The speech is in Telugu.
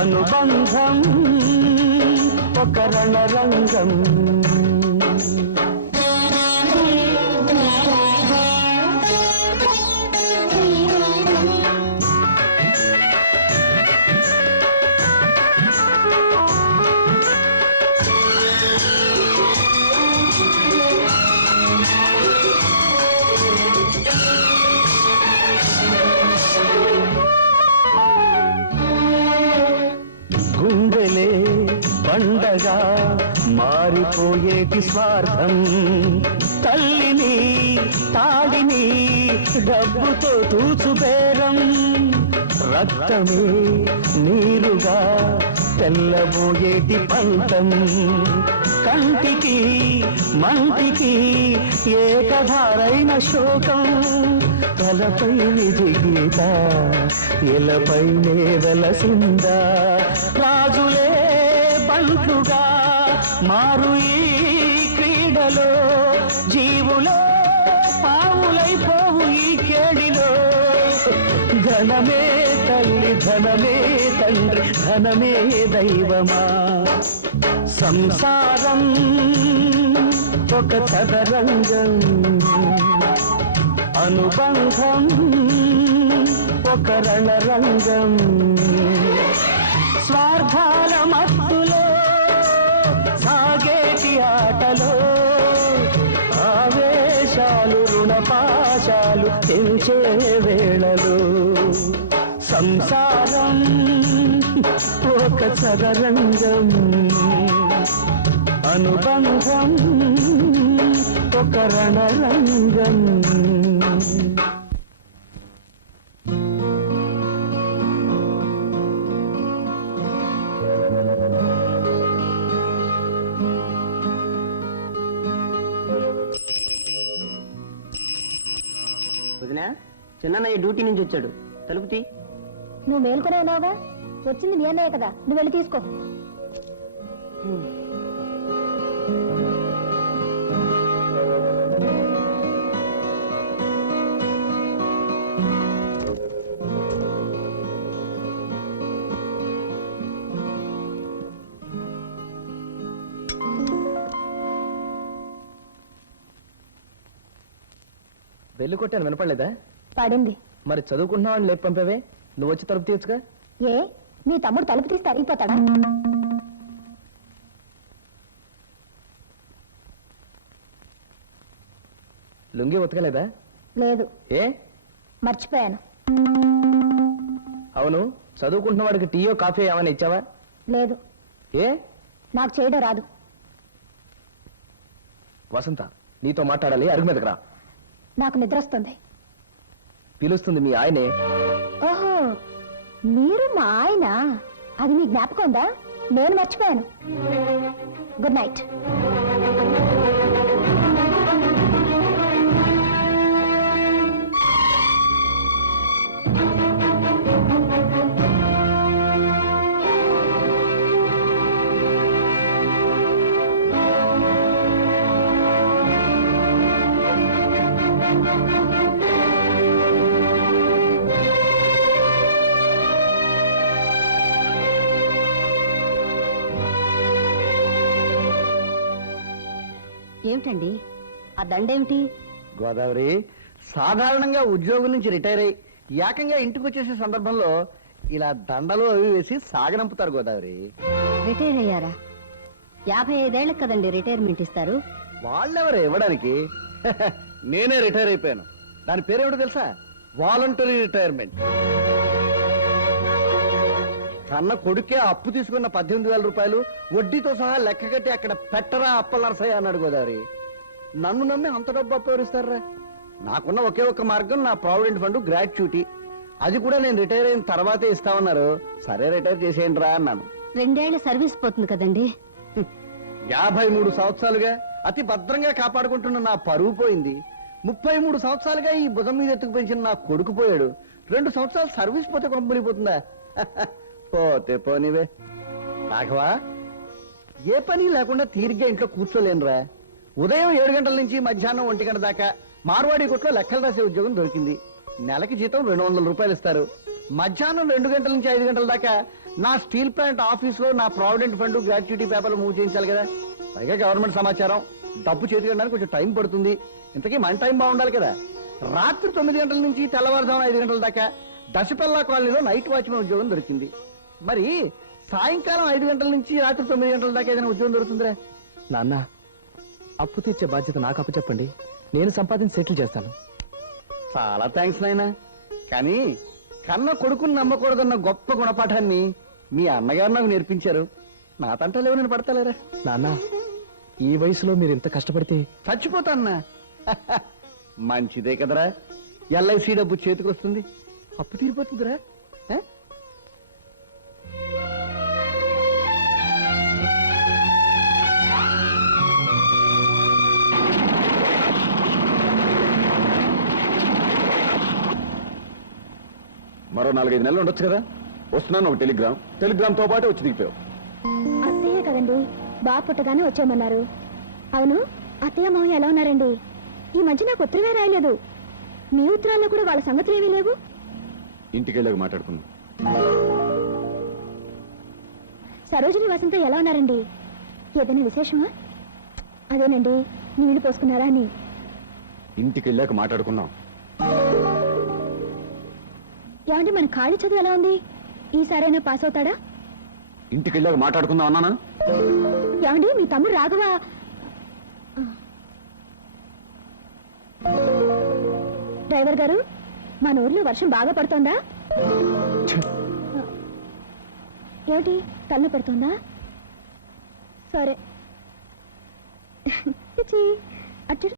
అనుబంధం ఒక రణరంగం. అండగా మారిపోయేటి స్వార్థం. తల్లిని తాడిని డబ్బుతో తూచుపేరం రక్తమే నీరుగా తెల్లబోయేటి పంతం. కంటికి మంటికి ఏకధారైన శోకం. తలపై నిధి గీత ఎలపై వెలసిందా బంట్లుగా మారు ఈ క్రీడలో జీవులో పావులైపోవు ఈ కేడిలో. ధనమే తల్లి ధనమే తండ్రి ధనమే దైవమా. సంసారం ఒక చదరంగం అనుబంధం ఒక రణరంగం. స్వార్థాల మత్తులో రుణపాశాలు తెంచే వేళలో. సంసారం ఒక చదరంగం అనుబంధం ఒక రణరంగం. వదినా చిన్నయ్య డ్యూటీ నుంచి వచ్చాడు. తలుపు తీ. నువ్వు మేల్కొనే ఉన్నావుగా వచ్చింది మీ అన్నయ్య కదా నువ్వు వెళ్ళి తీసుకో. వెళ్ళి కొట్టాను వినపడలేదా? పడింది. మరి చదువుకుంటున్నావు అని లేపు పంపావే? నువ్వు వచ్చి తలుపు తీయచ్చుగా? ఏ? మీ తమ్ముడు తలుపు తీస్తే అరిగిపోతాడా? లుంగి ఉతకలేదా? లేదు. ఏ? మర్చిపోయాను. అవును చదువుకుంటున్న వాడికి టీయో కాఫీ ఏమైనా ఇచ్చావా? లేదు. ఏ? నాకు చేయడం రాదు. వసంత నీతో మాట్లాడాలి అరుగు మీదకి రా. నాకు నిద్ర వస్తుంది పిలుస్తుంది మీ ఆయనే? ఓహో మీరు మా ఆయన? అది మీ జ్ఞాపకం ఉందా? నేను మర్చిపోయాను. Good night. ఏమిటండి? ఆ దండేమిటి? గోదావరి సాధారణంగా ఉద్యోగం నుంచి రిటైర్ అయ్యి ఏకంగా ఇంటికి వచ్చేసే సందర్భంలో ఇలా దండలు అవి వేసి సాగనంపుతారు గోదావరి. రిటైర్ అయ్యారా? యాభై ఐదేళ్ళకు కదండి రిటైర్మెంట్ ఇస్తారు. వాళ్ళెవరు ఇవ్వడానికి? నేనే రిటైర్ అయిపోయాను. దాని పేరేమిటో తెలుసా? Voluntary retirement. కన్న కొడుకే అప్పు తీసుకున్న పద్దెనిమిది వేల రూపాయలు వడ్డీతో సహా లెక్క కట్టి అక్కడ పెట్టరా అప్పల నరసయ్య అన్నాడు గోదావరి. నన్ను నమ్మి అంత డబ్బు అప్పు ఎవరిస్తారా? నాకున్న ఒకే ఒక్క మార్గం నా ప్రావిడెంట్ ఫండ్ గ్రాట్యుటీ. అది కూడా నేను రిటైర్ అయిన తర్వాతే ఇస్తామన్నారు. సరే రిటైర్ చేసేయండి రా అన్నాను. రెండేళ్ళ సర్వీస్ పోతుంది కదండి. యాభై మూడు సంవత్సరాలుగా అతి భద్రంగా కాపాడుకుంటున్న నా పరువు పోయింది. ముప్పై మూడు సంవత్సరాలుగా ఈ భుజం మీద ఎత్తుకు పెంచిన నా కొడుకు పోయాడు. రెండు సంవత్సరాలు సర్వీస్ పోతే కొంపలిపోతుందా పోతే పోనివే. రాఘవా ఏ పని లేకుండా తీరిగ్గా ఇంట్లో కూర్చోలేనురా. ఉదయం ఏడు గంటల నుంచి మధ్యాహ్నం ఒంటి గంట దాకా మార్వాడి కొట్లో లెక్కలు రాసే ఉద్యోగం దొరికింది. నెలకి జీతం రెండు వందల రూపాయలు ఇస్తారు. మధ్యాహ్నం రెండు గంటల నుంచి ఐదు గంటల దాకా నా స్టీల్ ప్లాంట్ ఆఫీస్లో నా ప్రావిడెంట్ ఫండ్ గ్రాట్యుటీ పేపర్లు మూవ్ చేయించాలి కదా. పైగా గవర్నమెంట్ సమాచారం. డబ్బు చేతికి కొంచెం టైం పడుతుంది. ఇంతకీ మన టైం బాగుండాలి కదా. రాత్రి తొమ్మిది గంటల నుంచి తెల్లవారుజామున ఐదు గంటల దాకా దశపల్లా కాలనీలో నైట్ వాచ్మెన్ ఉద్యోగం దొరికింది. మరి సాయంకాలం ఐదు గంటల నుంచి రాత్రి తొమ్మిది గంటల దాకా ఏదైనా ఉద్యోగం దొరుకుతుందిరా? నాన్న అప్పు తీర్చే బాధ్యత నాకు అప్పు చెప్పండి. నేను సంపాదించి సెటిల్ చేస్తాను. చాలా థ్యాంక్స్ నాయనా. కానీ కన్న కొడుకుని నమ్మకూడదన్న గొప్ప గుణపాఠాన్ని మీ అన్నగారు నాకు నేర్పించారు. నా తంటలేవు నేను పడతలేరా? నాన్న ఈ వయసులో మీరు ఇంత కష్టపడితే చచ్చిపోతాన్నా మంచిదే కదరా. ఎల్ఐసి డబ్బు చేతికి వస్తుంది అప్పు తీరిపోతుందిరా. మరో నాలుగైదు నెలలు ఉండొచ్చు కదా? వస్తున్నాను ఒక టెలిగ్రామ్. టెలిగ్రామ్తో పాటు వచ్చి దిగిపోయావు. అత్తయ్య కదండి బాగా పుట్టగానే వచ్చామన్నారు. అవును అత్తయ్య మామయ్య ఎలా ఉన్నారండి? ఈ మధ్య నాకు ఉత్తరమే రాయలేదు. మీ ఉత్తరాల్లో కూడా వాళ్ళ సంగతులు ఏమీ లేవు? ఇంటికి వెళ్ళాక మాట్లాడుకుందాం. సరోజిని వసంత ఎలా ఉన్నారండి? ఏదైనా విశేషమా? అదేనండి నీళ్ళు పోసుకున్నారా అని. ఇంటికి వెళ్ళాక మాట్లాడుకుందాం. ఏమంటే మన ఖాళీ చదువు ఎలా ఉంది? ఈసారైనా పాస్ అవుతాడా? ఇంటికి వెళ్ళాక మాట్లాడుకుందాం అన్నానా? ఏమండి మీ తమ్ముడు రాఘవ. డ్రైవర్ గారు మన ఊర్లో వర్షం బాగా పడుతోందా? ఏమిటి తల్ల పెడుతోందా? సరే.